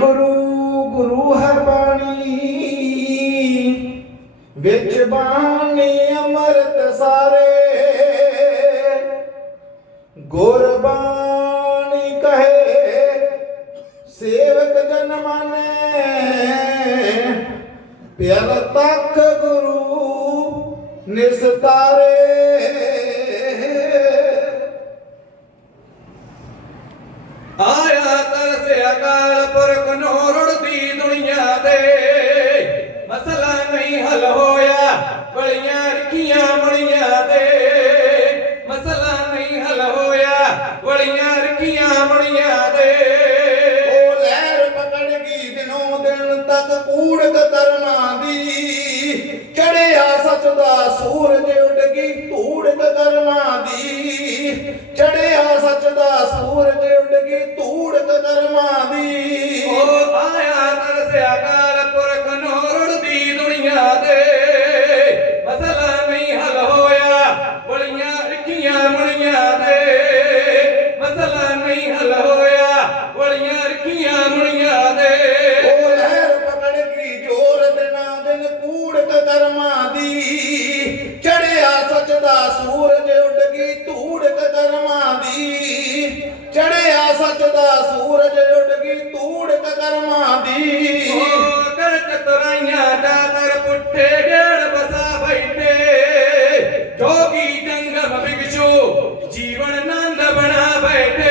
ਗੁਰੂ ਗੁਰੂ ਹੈ ਬਾਣੀ। ਵਿੱਚ ਬਾਣੀ ਅੰਮ੍ਰਿਤ ਸਾਰੇ। ਗੁਰਬਾਣੀ ਕਹੇ, ਸੇਵਕ ਜਨ ਮਾਨੇ। ਪਿਆਰ ਤੱਕ ਗੁਰੂ ਨਿਸਤਾਰੇ ਆਇਆ ਤਰਸਿਆ ਅਕਾਲ ਪੁਰਖ ਨੂੰ ਰੁੜਦੀ ਦੁਨੀਆ ਤੇ। ਮਸਲਾ ਨਹੀਂ ਹੱਲ ਹੋਇਆ ਬਲੀਆਂ ਰਖੀਆਂ ਬਣੀਆਂ ਦੇ ਮਸਲਾ ਨਹੀਂ ਹੱਲ ਹੋਇਆ ਬਲੀਆਂ ਰਖੀਆਂ ਬਣੀਆਂ ਦੇ ਉਹ ਲਹਿਰ ਪਕੜ ਗਈ, ਦਿਨੋਂ ਦਿਨ ਤੱਕ ਕੂੜਕ ਧਰਮਾਂ ਦੀ। ਚੜਿਆ ਸੱਚ ਦਾ ਸੂਰਜ ਉੱਡ ਗਈ ਧੂੜਕ ਕਰਮਾਂ ਦੀ। ਚੜਿਆ ਸੱਚ ਦਾ ਸੂਰਜ ਉੱਡ ਗਈ ਧੂੜਕ ਕਰਮਾਂ ਦੀ। ਆਇਆ ਤਰਸ ਅਕਾਲ ਪੁਰਖ ਨੂੰ ਦੁਨੀਆ ਤੇ। ਮਸਲਾ ਨਹੀਂ ਹਲ ਹੋਇਆ ਬੜੀਆਂ ਰਖੀਆਂ ਮਣੀਆਂ ਤੇ। ਮਸਲਾ ਨਹੀਂ ਹੱਲ ਹੋਇਆ ਬੜੀਆਂ ਰਖੀਆਂ ਮਣੀਆਂ ਤੇ। ਉਹ ਲਹਿਰ ਪਕੜ ਗਈ ਜੋਰ ਨਾ ਦਿਨ ਕੂੜਕ ਕਰਮਾਂ ਦੀ। ਚੜਿਆ ਸੱਚ ਦਾ ਸੂਰਜ ਉੱਡ ਗਈ ਧੂੜਕ ਕਰਮਾਂ ਦੀ। ਚੜਿਆ ਸੱਚ ਦਾ ਸੂਰਜ ਉੱਡ ਗਈ ਧੂੜਕ ਕਰਮਾਂ ਦੀ। ਉਹ ਚਤਰਾਈਆਂ ਚਾਦਰ ਪੁੱਠੇ ਗੇੜ ਬਸਾ ਬੈਠੇ। ਜੋਗੀ ਜੰਗਮ ਵਿਗਚੋ ਜੀਵਨ ਨੰਦ ਬਣਾ ਬੈਠੇ।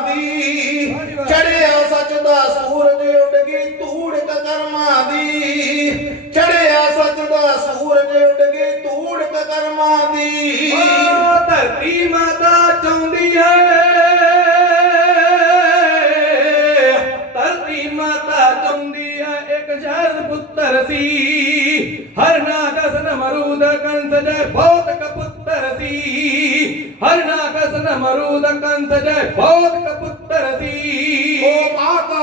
ਦੀ। ਚੜਿਆ ਸੱਚ ਦਾ ਸੂਰਜ ਉੱਡ ਗਈ ਧੂੜਕ ਕਰਮਾਂ ਦੀ। ਚੜਿਆ ਸੱਚ ਦਾ ਸੂਰਜ ਉੱਡ ਗਈ ਧੂੜਕ ਕਰਮਾਂ ਦੀ। ਧਰਤੀ ਮਾਤਾ ਚਾਹੁੰਦੀ ਹੈ। ਧਰਤੀ ਮਾਤਾ ਚਾਹੁੰਦੀ ਹੈ, ਇੱਕ ਸ਼ਹਿਰ ਪੁੱਤਰ ਸੀ। ਹਰ ਨਾਗਸ ਮਰੂਦ ਕੰਸ ਜੈ ਬਹੁਤ ਨਾਗਸ ਮਰੂਦ ਕੰਸ ਜੈ ਬਹੁਤ ਕਪੁੱਤਰ ਸੀ ਉਹ ਮਾਤਾ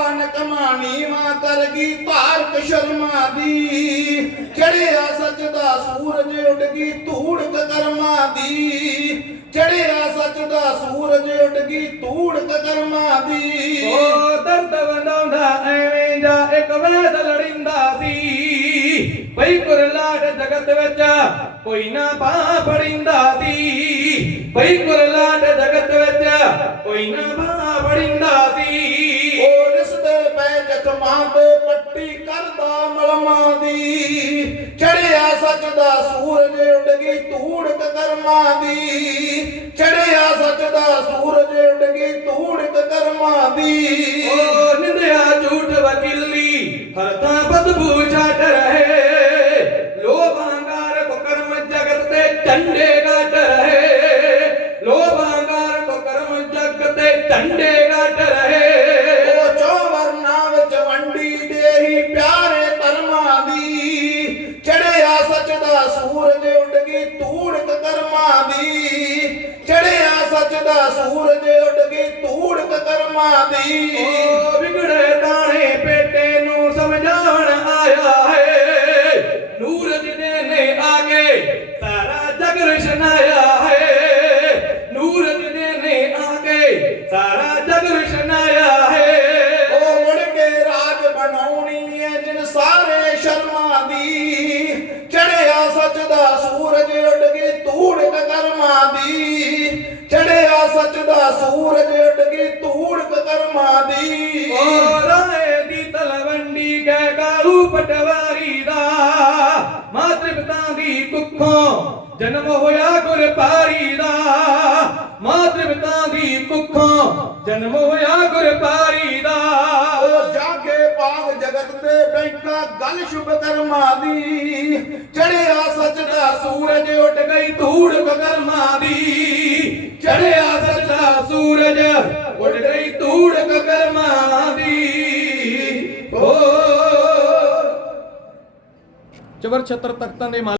ਭਾਰਤ ਸ਼ਰਮਾ ਦੀ ਚੜਿਆ ਸੱਚ ਦਾ ਸੂਰਜ ਉੱਡ ਗਈ ਧੂੜਕ ਕਰਮਾਂ ਦੀ ਚੜਿਆ ਸੱਚ ਦਾ ਸੂਰਜ ਉੱਡ ਗਈ ਧੂੜਕ ਕਰਮਾਂ ਦੀ। ਉਹ ਦਰਦ ਵੰਡਾਉਂਦਾ ਐਵੇਂ ਜਾ ਇੱਕ ਵੈਦ ਲੜਿੰਦਾ ਸੀ ਪਈ ਕੁਰਲਾਟ ਜਗਤ ਵਿੱਚ ਕੋਈ ਨਾ ਪਾ ਫੜਿੰਦਾ ਸੀ। ਪਈ ਕੁਰਲਾਟ ਕੋਈ ਨਾ ਪਾ ਫੜਿੰਦਾ ਸੀ। ਉਹ ਰਿਸਦੇ ਪੈ ਜ਼ਖਮਾਂ ਤੇ ਪੱਟੀ ਕਰਦਾ ਮਲਮਾਂ ਦੀ। ਚੜਿਆ ਸੱਚ ਦਾ ਸੂਰਜ ਉੱਡ ਗਈ ਧੂੜਕ ਕਰਮਾਂ ਦੀ। ਚੜਿਆ ਸੱਚ ਦਾ ਸੂਰਜ ਉੱਡ ਗਈ ਧੂੜਕ ਕਰਮਾਂ ਦੀ। ਉਹ ਨਿੰਦਿਆ ਝੂਠ ਵਕੀਲੀ ਹਰ ਥਾਂ ਬਦਬੂ ਛੱਡ ਰਹੇ ਚੜਿਆ ਸੱਚ ਦਾ ਸੂਰਜ ਉੱਡ ਗਈ ਧੂੜਕ ਕਰਮਾਂ ਦੀ। ਚੜਿਆ ਸੱਚ ਦਾ ਸੂਰਜ ਉੱਡ ਗਈ ਧੂੜਕ ਕਰਮਾਂ ਦੀ। ਉਹ ਵਿਗੜੇ ਤਾਣੇ ਪੇਟੇ ਨੂੰ ਸਮਝਾਉਣ ਆਇਆ ਹੈ। ਨੂਰ ਜਿਹਦੇ ਨੇ ਆਗੇ ਸਾਰਾ ਜਗ ਰਸ਼ਨਾਇਆ ਹੈ। ਨੂਰ ਜਿਹਦੇ ਨੇ ਆਗੇ ਸਾਰਾ ਜਗ ਰਸ਼ਨਾਇਆ ਹੈ। ਉਹ ਮੁੜ ਕੇ ਰਾਜ ਬਣਾਉਣੀ ਹੈ ਜਿਨ ਸਾਰੇ ਸ਼ਰਮਾਂ ਦੀ ਦੀ। ਦਾ ਸੂਰਜ ਉੱਡ ਗਈ ਧੂੜਕ ਕਰਮਾਂ ਦੀ ਚੜਿਆ ਸੱਚ ਦਾ ਸੂਰਜ ਉੱਡ ਗਈ ਧੂੜ ਕਰਮਾਂ ਦੀ ਰਾਏ ਦੀ ਤਲਵੰਡੀ ਕੈ ਕਾਲੂ ਪਟਵਾਰੀ ਦਾ ਮਾਤ੍ਰ ਪਿਤਾ ਦੀ ਕੁੱਖੋਂ ਜਨਮ ਹੋਇਆ ਗੁਰਪਾਰੀ ਦਾ। ਮਾਤ੍ਰ ਪਿਤਾ ਦੀ ਕੁੱਖੋਂ ਜਨਮ ਹੋਇਆ ਗੁਰਪਾਰੀ ਦਾ। ਭਾਗ ਜਗਤ ਗੱਲ ਸ਼ੁਭ ਕਰਮਾਂ ਦੀ। ਚੜਿਆ ਸੱਚ ਸੂਰਜ ਉੱਡ ਗਈ ਧੂੜ ਕਰਮਾ ਦੀ। ਚੜਿਆ ਸੱਚ ਸੂਰਜ ਉੱਡ ਗਈ ਧੂੜ ਕਰਮਾ ਦੀ। ਓ ਚਵਰ ਛਤਰ ਤਖਤਾਂ ਦੇ ਮਾਲਕ